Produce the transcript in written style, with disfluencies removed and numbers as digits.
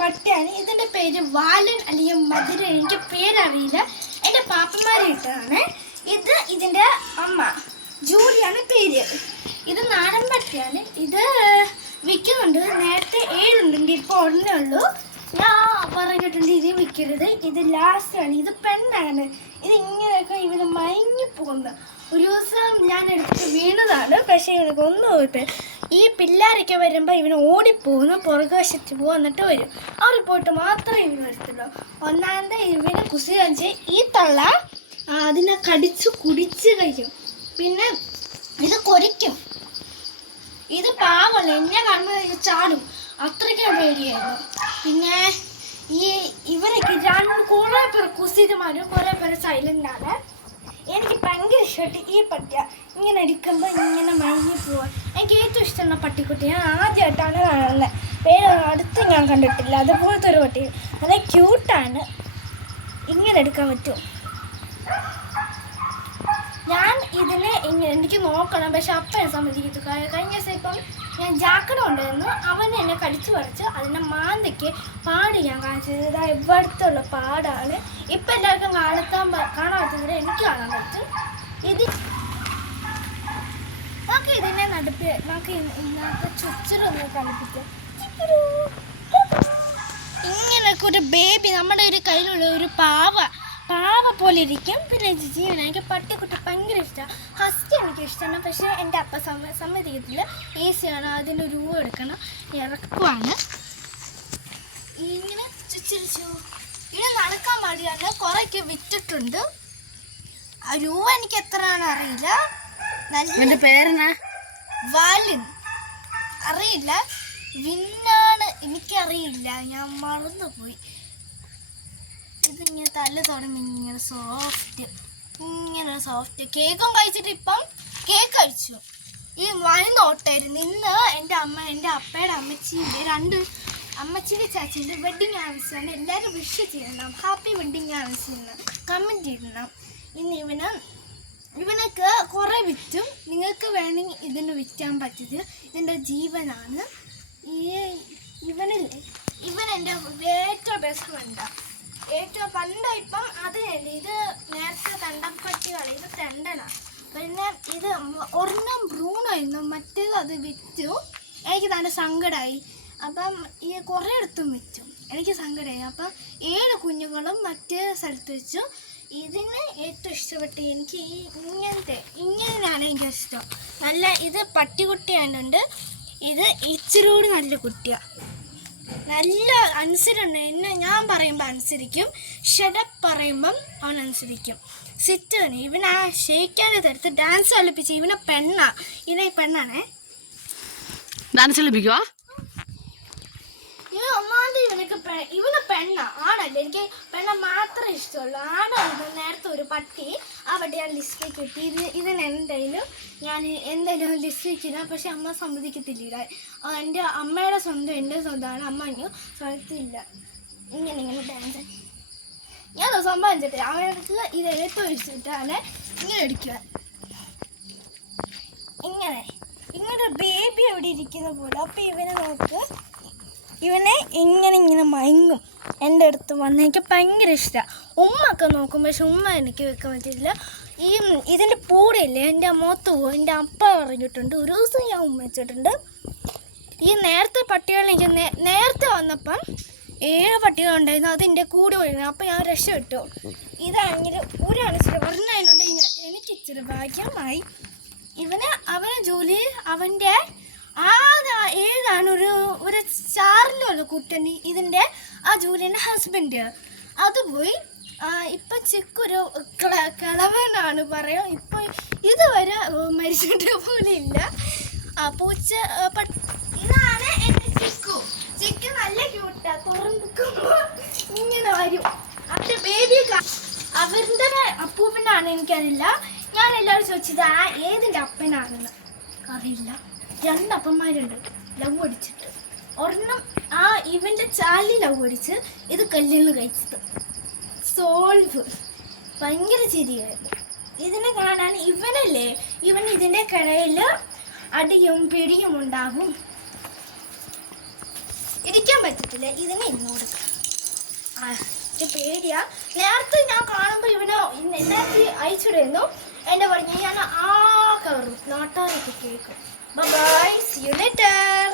പട്ടിയാണ്. ഇതിൻ്റെ പേര് വാലൻ അല്ലെങ്കിൽ മധുര, എനിക്ക് പേരറിയില്ല. എൻ്റെ പാപ്പന്മാരെ ഇട്ടതാണ്. ഇത് ഇതിൻ്റെ അമ്മ ജൂലിയാണ് പേര്. ഇത് നാടൻ പട്ടിയാണ്. ഇത് വിൽക്കുന്നുണ്ട്. നേരത്തെ 7 ഉണ്ട്, ഇപ്പോൾ 1 ഉള്ളൂ. ഞാൻ പറഞ്ഞിട്ടുണ്ട് ഇത് വിൽക്കരുത്, ഇത് ലാസ്റ്റാണ്. ഇത് പെണ്ണാണ്. ഇത് ഇങ്ങനെയൊക്കെ ഇവന് മയങ്ങി പോകുന്നത്. ഒരു ദിവസം ഞാൻ എടുത്ത് വീണതാണ്, പക്ഷേ ഇവനൊക്കെ ഒന്ന് പോയിട്ട് ഈ പിള്ളേരൊക്കെ വരുമ്പോൾ ഇവന് ഓടിപ്പോകുന്നു, പുറകു വശത്ത് പോകും, എന്നിട്ട് വരും. അവർ പോയിട്ട് മാത്രമേ ഇവന് വരത്തുള്ളൂ. ഒന്നാമത് ഇവനെ കുസി കാണിച്ച് ഈ തള്ള അതിനെ കടിച്ച് കുടിച്ച് കഴിക്കും. പിന്നെ ഇത് കൊരിക്കും. ഇത് പാവല്ല, എന്നെ കാണുമ്പോൾ ഇത് ചാടും. അത്രയ്ക്ക് പേടിയായിരുന്നു. പിന്നെ ഇവരൊക്കെ കുറേ പേർ കുസിരുമാരും കുറേ പേര് സൈലൻ്റാണ്. എനിക്ക് ഭയങ്കര ഇഷ്ടമായിട്ട് ഈ പട്ടിയ. ഇങ്ങനെ എടുക്കുമ്പോൾ ഇങ്ങനെ മയങ്ങി പോവാൻ എനിക്ക് ഏറ്റവും ഇഷ്ടമുള്ള പട്ടിക്കുട്ടി. ഞാൻ ആദ്യമായിട്ടാണ് കാണുന്നത്. വേറെ അടുത്ത് ഞാൻ കണ്ടിട്ടില്ല അതുപോലത്തെ ഒരു പട്ടി. നല്ല ക്യൂട്ടാണ്. ഇങ്ങനെ എടുക്കാൻ പറ്റും. ഞാൻ ഇതിനെ എനിക്ക് നോക്കണം, പക്ഷെ അപ്പം സമ്മതിക്കത്തു. കഴിഞ്ഞ ദിവസം ഇപ്പം ഞാൻ ജാക്കട ഉണ്ടായിരുന്നു, അവൻ എന്നെ കടിച്ചു പറിച്ച് അതിൻ്റെ മാന്തയ്ക്ക് പാട് ഞാൻ കാണിച്ചത്. ഇതാ ഇവിടുത്തുള്ള പാടാണ്. ഇപ്പം എല്ലാവർക്കും കാണാൻ പറ്റുന്നത് എനിക്ക് കാണാൻ പറ്റും. നമുക്ക് ഇതിനെ നമുക്ക് ഇന്നത്തെ ചുച്ചിലൊന്ന് കളിപ്പിക്കാം. ഇങ്ങനൊക്കെ ഒരു ബേബി നമ്മുടെ ഒരു കയ്യിലുള്ള ഒരു പാവ പോലെ ഇരിക്കും. പിന്നെ ജീവന എനിക്ക് പട്ടിക്കുട്ടി ഭയങ്കര ഇഷ്ടമാണ്. ഹസ്കി എനിക്ക് ഇഷ്ടമാണ്, പക്ഷേ എൻ്റെ അപ്പ സമ്മതിക്കത്തില്ല. ഈസിയാണ്, അതിന് രൂപ എടുക്കണം, ഇറക്കുവാണ്. ഇങ്ങനെ ചുച്ചിരിച്ചു ഇങ്ങനെ നടക്കാൻ പാടിയാണ്. കുറേയൊക്കെ വിറ്റിട്ടുണ്ട്. ആ രൂപ എനിക്ക് എത്രയാണെന്ന് അറിയില്ല. നല്ല പേരെന്നാ? വാലിൻ അറിയില്ല. വിന്നാണ് എനിക്കറിയില്ല, ഞാൻ മറന്നുപോയി. ഇതിങ്ങനെ തല തുടങ്ങി ഇങ്ങനെ സോഫ്റ്റ് കേക്കും കഴിച്ചിട്ട് ഇപ്പം കേക്ക് കഴിച്ചു. ഈ വൈകുന്നോട്ടായിരുന്നു. ഇന്ന് എൻ്റെ അപ്പയുടെ അമ്മച്ചിൻ്റെ അമ്മച്ചിൻ്റെ ചാച്ചിൻ്റെ വെഡ്ഡിങ് ആനിവേഴ്സറിയാണ്. എല്ലാവരും വിഷ് ചെയ്യണം, ഹാപ്പി വെഡ്ഡിങ് ആനിവേഴ്സറിന്ന് കമൻറ്റ് ചെയ്യണം. ഇന്ന് ഇവനൊക്കെ കുറേ വിറ്റും. നിങ്ങൾക്ക് വേണമെങ്കിൽ ഇതിന് വിൽക്കാൻ പറ്റിയത്. ഇതിൻ്റെ ജീവനാണ്. ഇവൻ എൻ്റെ ഏറ്റവും ബെസ്റ്റ് ഫ്രണ്ടാണ്. ഏറ്റവും ഇപ്പം അത് ഇത് നേരത്തെ തണ്ടപ്പട്ടിയാണ്. ഇത് തെണ്ടനാണ്. പിന്നെ ഇത് ഒരെണ്ണം ബ്രൂണായിരുന്നു, മറ്റേത് അത് വിറ്റു. എനിക്ക് നല്ല സങ്കടമായി. അപ്പം ഈ കുറേ ഇടത്തും വിറ്റു, എനിക്ക് സങ്കടമായി. അപ്പം 7 കുഞ്ഞുങ്ങളും മറ്റേ സ്ഥലത്ത് വെച്ചു. ഇതിന് ഏറ്റവും ഇഷ്ടപ്പെട്ട് എനിക്ക് ഇങ്ങനെയാണ് എനിക്കിഷ്ടം. നല്ല ഇത് പട്ടിക്കുട്ടിയായതുകൊണ്ട് ഇത് ഇച്ചിരി കൂടി നല്ല കുട്ടിയാണ്. നല്ല അനുസരണ. എന്നെ ഞാൻ പറയുമ്പോൾ അനുസരിക്കും, ഷടപ്പ് പറയുമ്പം അവൻ അനുസരിക്കും. സിറ്റാണ് ഇവൻ. ആ ഷേക്കാൻ്റെ തരത്ത് ഡാൻസ് കളിപ്പിച്ച് ഇവനെ പെണ്ണാണേ. ഡാൻസ് കളിപ്പിക്കുവാ ഒന്നാമത് ഇവന് ആണല്ലേ. എനിക്ക് പെണ്ണ മാത്രമേ ഇഷ്ടമുള്ളൂ. ആണായിരുന്നു നേരത്തെ ഒരു പട്ടി. ആ പട്ടി ഞാൻ ലിസ്റ്റിലേക്ക് കിട്ടി. ഇതിനെന്തായാലും ഞാൻ എന്തായാലും ലിസ്റ്റിലേക്ക് ഇടാം, പക്ഷെ അമ്മ സമ്മതിക്കത്തില്ല. എൻ്റെ അമ്മയുടെ സ്വന്തം എൻ്റെ സ്വന്തമാണ്. അമ്മ അഞ്ഞു സ്വന്തത്തില്ല. ഇങ്ങനെ ഡാൻസ് ഞാൻ സമ്മാനിച്ചിട്ടില്ല. അവർക്ക് ഇത് ഏറ്റവും ഇഷ്ടമാണ്. ഇങ്ങനെ എടുക്കുക, ഇങ്ങനെ ബേബി അവിടെ ഇരിക്കുന്ന പോലെ. അപ്പോൾ ഇവനെ നോക്ക്, ഇവനെ ഇങ്ങനെ മയങ്ങും എൻ്റെ അടുത്ത് വന്ന്. എനിക്ക് ഭയങ്കര ഇഷ്ടമാണ്. ഉമ്മയൊക്കെ നോക്കും, പക്ഷെ ഉമ്മ എനിക്ക് വെക്കാൻ പറ്റില്ല. ഇതിൻ്റെ പൂടയില്ലേ എൻ്റെ മുഖത്ത് പോകും. എൻ്റെ അപ്പ പറഞ്ഞിട്ടുണ്ട്, ഒരു ദിവസം ഞാൻ ഉമ്മ വെച്ചിട്ടുണ്ട്. ഈ നേരത്തെ പട്ടികൾ എനിക്ക് നേരത്തെ വന്നപ്പം 7 പട്ടികളുണ്ടായിരുന്നു, അതിൻ്റെ കൂടെ പോയിരുന്നു. അപ്പം ഞാൻ രക്ഷപ്പെട്ടു. ഇതാണെങ്കിൽ ഒരെണ്ണമായതുകൊണ്ട് എനിക്ക് ഇച്ചിരി ഭാഗ്യമായി. അവനെ ജോലി അവൻ്റെ ഏതാണ് ഒരു ചാറിലുള്ള കുട്ടനി. ഇതിൻ്റെ ആ ജൂലിയൻ്റെ ഹസ്ബൻഡ് അത് പോയി. ഇപ്പം ചിക്കൊരു കിളവനാണ് പറയാം. ഇപ്പം ഇതുവരെ മരിച്ചിട്ട് പോലെ ഇല്ല. പൂച്ച ഇതാണ് എൻ്റെ ചിക്ക് നല്ല ക്യൂട്ടാ. തുറന്നിക്കുമ്പോൾ ഇങ്ങനെ വരും. അവൻ്റെ ബേബി അവരുടെ അപ്പൂപ്പനാണ് എനിക്കറിയില്ല. ഞാൻ എല്ലാവരും ചോദിച്ചത് ഏതിൻ്റെ അപ്പനാണെന്ന് അറിയില്ല. 2 അപ്പന്മാരുണ്ട് ലവ് അടിച്ചിട്ട്. ഒരെണ്ണം ഇവൻ്റെ ചാലി ലവ് അടിച്ച്, ഇത് കല്ലിൽ നിന്ന് കഴിച്ചിട്ട് സോൾവ്. ഭയങ്കര ചിരിയായിരുന്നു ഇതിനെ കാണാൻ. ഇവൻ ഇതിൻ്റെ കടയിൽ അടിയും പിടിയും ഉണ്ടാകും. ഇരിക്കാൻ പറ്റത്തില്ല, ഇതിനെ ഇന്നോട് പേടിയാ. നേരത്തെ ഞാൻ കാണുമ്പോൾ ഇവനെ എല്ലാത്തി അയച്ചിടുന്നു. എന്നെ പറഞ്ഞു ഞാൻ കയറും, നാട്ടുകാരൊക്കെ കേൾക്കും. Bye, see you later.